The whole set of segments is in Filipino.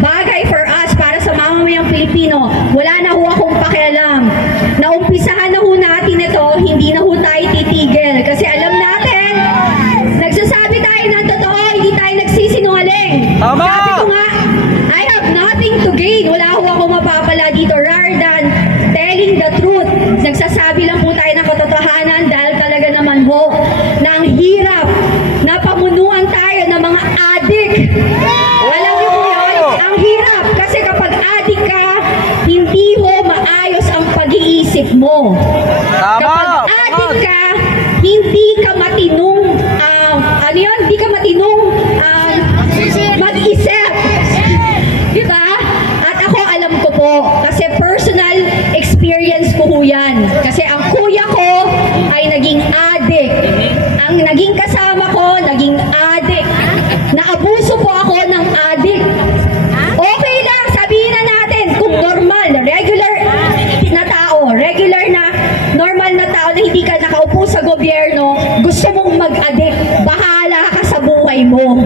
bagay for us para sa mamamayang Pilipino, wala na ho akong pakialam. Naumpisahan na ho natin ito, hindi na ho tayo titigil. Kasi alam natin, nagsasabi tayo ng totoo, hindi tayo nagsisinungaling. Tama! Sabi ko nga, I have nothing to gain. Wala ho akong mapapala dito rather than telling the truth. Nagsasabi lang po tayo ng katotohanan dahil talaga naman ho, na ang hirap na pamunuan tayo ng mga addict. Alam niyo po yun? Ang hirap kasi kapag addict ka, hindi ho maayos ang pag-iisip mo. Kapag addict ka, hindi ka matinong, hindi ka matinong mag-isip. Diba? At ako alam ko po, kasi personal experience ko ho yan. Kasi ang kuya ko ay naging addict. Ang naging kasama ko, naging addict. Naabuso po ako ng addict. Okay lang, sabihin na natin, kung normal, regular na tao, normal na tao na hindi ka nakaupo sa gobyerno, gusto mong mag-addict, bahala ka sa buhay mo.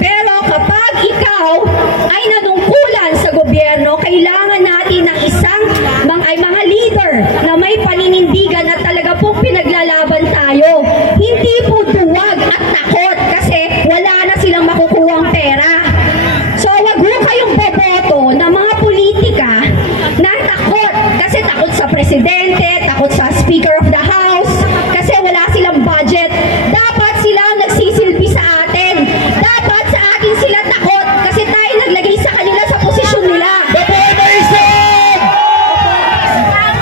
Pero kapag ikaw ay nanungkulan sa gobyerno, kailangan natin ng isang mga leader na may paninindigan at talaga pong pinaglalaban tayo. Hindi po duwag at takot kasi wala na silang makukuhang pera. So wag mo kayong boboto ng mga politika na takot. Kasi takot sa presidente, takot sa Speaker of the House, kasi wala silang budget. Dapat sila ang nagsisilbi sa atin. Dapat sa atin sila takot kasi tayo naglagay sa kanila sa posisyon nila.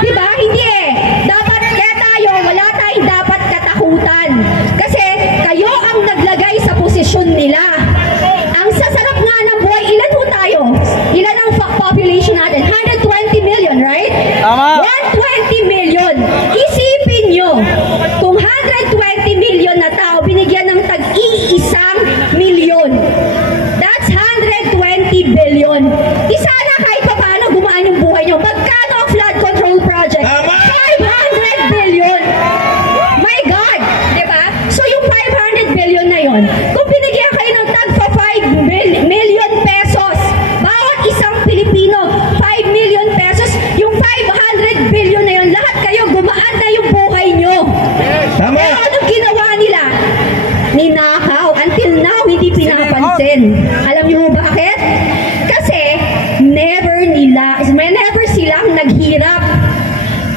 Diba? Hindi eh. Dapat kaya tayo, wala tayong dapat katakutan. Kasi kayo ang naglagay sa posisyon nila. Ang sasarap nga ng buhay, ilan ho tayo? Ilan ang population natin? 120 million, right? Tama. 120 million. Isipin nyo, kung 120 million na tao, binigyan ng tag-iisang milyon. That's 120 billion. Sana kahit pa paano gumaan yung buhay nyo. Magkano ang flood control project? 500 billion. My God! Diba? So yung 500 billion na yon, kung binigyan kayo ng tag-5 million pesos, bawat isang Pilipino, 5 million pesos, yung 500 billion na yon, lahat kayo, gumaan na yung buhay nyo. Tama. Pero anong ginawa nila? Ninakaw. Until now, hindi pinapansin. Alam niyo bakit? Kasi never silang naghirap.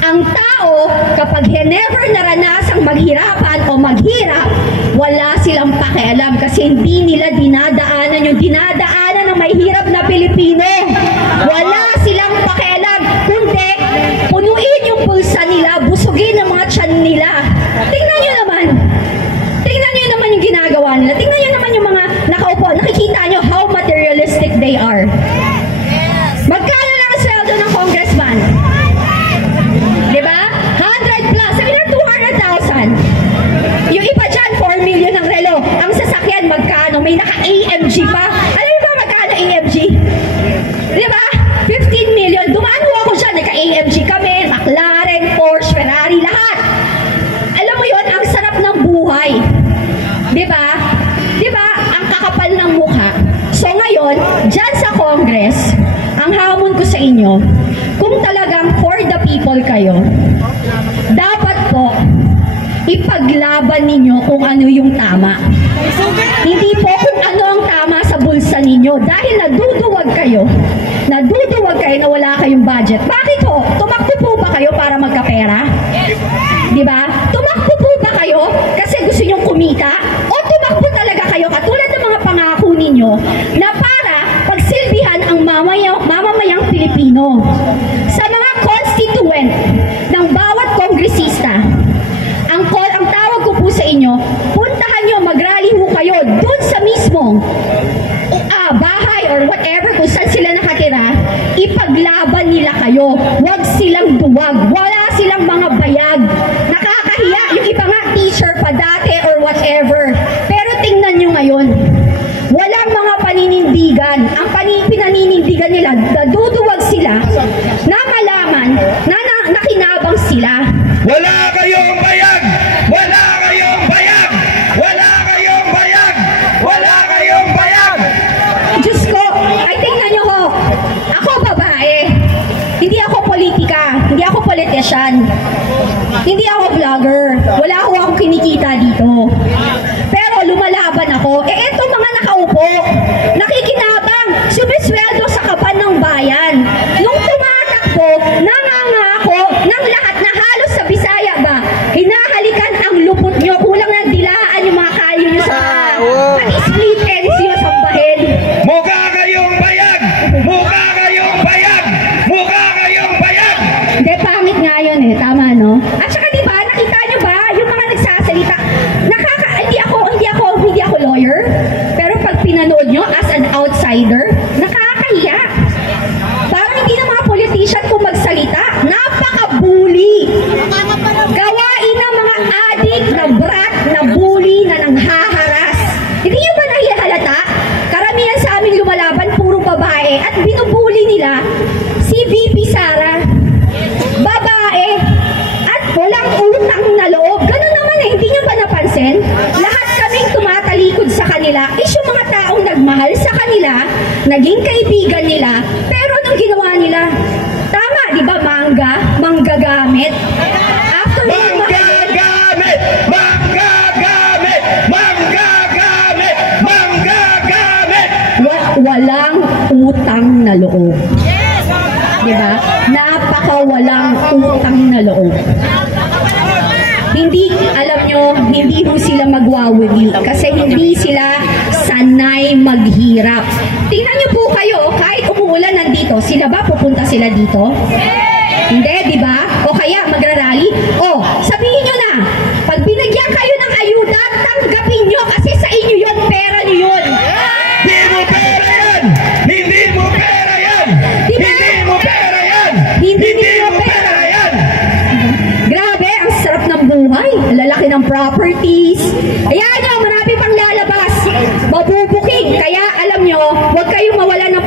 Ang tao, kapag never naranasang maghirapan o maghirap, wala silang pakialam kasi hindi nila dinadaanan yung dinadaanan ng may hirap na Pilipino. Wala silang pakialam, kundi punuin yung bulsa nila, busugin ang mga tiyan nila. Tingnan nyo naman yung ginagawa nila. Tingnan nyo naman yung mga nakaupo. Nakikita nyo how materialistic they are. Magkano lang ang sweldo ng congressman? Diba? 100 plus. Sabi na 200,000. Yung iba dyan, 4 million ang relo. Ang sasakyan, magkano? May naka-AMG pa. Alam mo ba magkano AMG? Diba? 15 million. Dumaan mo ako dyan. Naka-AMG kami. McLaren, Porsche, Ferrari, lahat. Alam mo yon, ang sarap ng buhay. Diba? Diba? Ang kakapal ng mukha. So ngayon, dyan sa Congress, ang hamon ko sa inyo, kung talagang for the people kayo, dapat po, ipaglaban ninyo kung ano yung tama. Hindi po kung ano ang tama sa bulsa ninyo. Dahil naduduwag kayo na wala kayong budget. Bakit ho? Tumakbo po ba kayo para magkapera? Diba? Tumakbo po ba kayo kasi gusto nyong kumita? O tumakbo talaga kayo katulad ng mga pangako ninyo na para pagsilbihan ang mamamayang Pilipino? Sa mga constituent ng bawat kongresista, ang tawag ko po sa inyo, puntahan nyo, mag-rally ho kayo dun sa mismong bahay or whatever kung saan sila nakatira, ipaglaban nila kayo. Huwag silang duwag. Wala silang mga bayag. Nakakahiya. Yung iba nga teacher pa dati or whatever. Pero tingnan nyo ngayon, walang mga paninindigan. Ang pinaninindigan nila, naduduwag sila na malaman na nakinabang sila. Wala kayong bayag! Wala kayong bayag! Wala kayong bayag! Wala kayong bayag! Diyos ko, profession. Hindi ako vlogger. Wala ho akong kinikita dito. Pero lumalaban ako. Eto mga nakaupo, nakikinabang, sumisweldo sa kaban ng bayan. Nung tumatakbo, nangangako ng lahat na halos sa Bisaya ba, hinahalikan ang lupot nyo, kulang ng dilaan yung mga kayo nyo sa split ends nyo sa bahin. Mukha kayong bayag! Mukha kayong bayag! Mukha kayong bayag! Hindi, pangit nga yun eh. Tama, no? At saka diba, nakita nyo ba, yung mga nagsasalita, hindi ako lawyer, pero pag pinanood nyo as an outsider, nakakahiya. Parang hindi na mga politician kung magsalita, napaka-bully. Gawain ng mga adik na brat na bully na nanghaharas. Hindi nyo ba nahihalata? Karamihan sa aming lumalaban, puro babae, at binubuli nila si VP Sara. Babae, at walang utang na loob. Ganun naman eh, hindi nyo ba napansin? Lahat kaming tumatalikod sa kanila is yung mga taong nagmahal sa kanila, naging kaibigan nila, pero anong ginawa nila? Tama, di ba, manggagamit? After Manggagamit! Manggagamit! Manggagamit! Manggagamit! Walang utang na loob. Diba? Napakawalang utang na loob. Hindi, alam nyo, hindi ho sila magwawili kasi hindi sila sanay maghirap. Tingnan nyo po kayo, kahit umuulan nandito, sila ba pupunta sila dito? Hindi, di ba? O kaya magrarally? O, sabihin nyo na, pag binigyan kayo ng ayuda, tanggapin nyo kasi sa inyo yun, pera nyo yun. Hindi mo pera yan! Hindi mo pera yan! Diba? Hindi mo pera yan! Hindi Hindi mo mo pera yan! Grabe, ang sarap ng buhay. Lalaki ng properties. Ayan nyo, marami pang lalabas. Mabubuking. Kaya alam nyo, huwag kayong mawala ng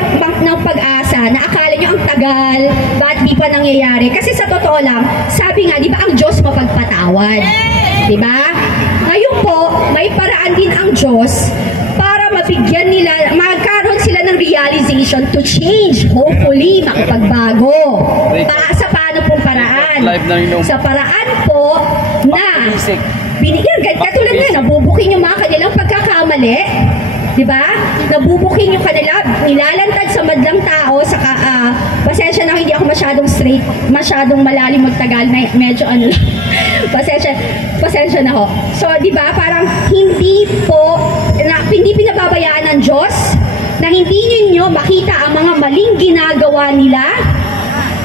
pag-asa na akala nyo ang tagal, ba't di pa nangyayari? Kasi sa totoo lang, sabi nga, di ba ang Diyos mapagpatawad? Di ba? Ngayon po, may paraan din ang Diyos para mabigyan nila, magkaroon sila ng realization to change, hopefully, makapagbago. Sa paano pong paraan? Sa paraan po na binigyan, katulad na, nabubukin yung mga kanilang pagkakamali, di ba? Nabubukin yung kanila, nilalantad sa madlang tao, saka, pasensya na hindi ako masyadong straight, masyadong malalim magtagal, na medyo ano lang, pasensya na ho. So, di ba, parang hindi pinababayaan ng Diyos, na hindi ninyo makita ang mga maling ginagawa nila.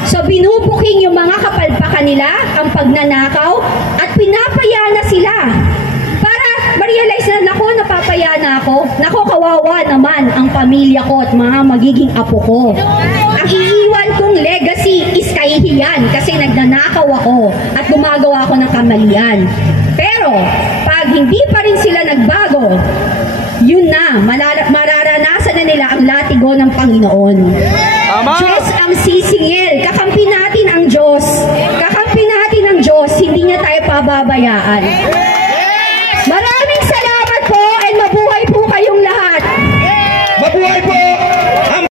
So, binubuking yung mga kapalpakan nila, ang pagnanakaw, at pinapayana sila. Para ma-realize na, nako, napapayana ako. Nako, kawawa naman ang pamilya ko at mga magiging apo ko. Ang iiwan kong legacy is kahihiyan kasi nagnanakaw ako at gumagawa ako ng kamalian. Pero, pag hindi pa rin sila nagbago, yun na, mararanasan na nila ang latigo ng Panginoon. Diyos ang sisingil. Kakampi natin ang Diyos. Kakampi natin ang Diyos. Hindi niya tayo pababayaan. Maraming salamat po and mabuhay po kayong lahat. Mabuhay po!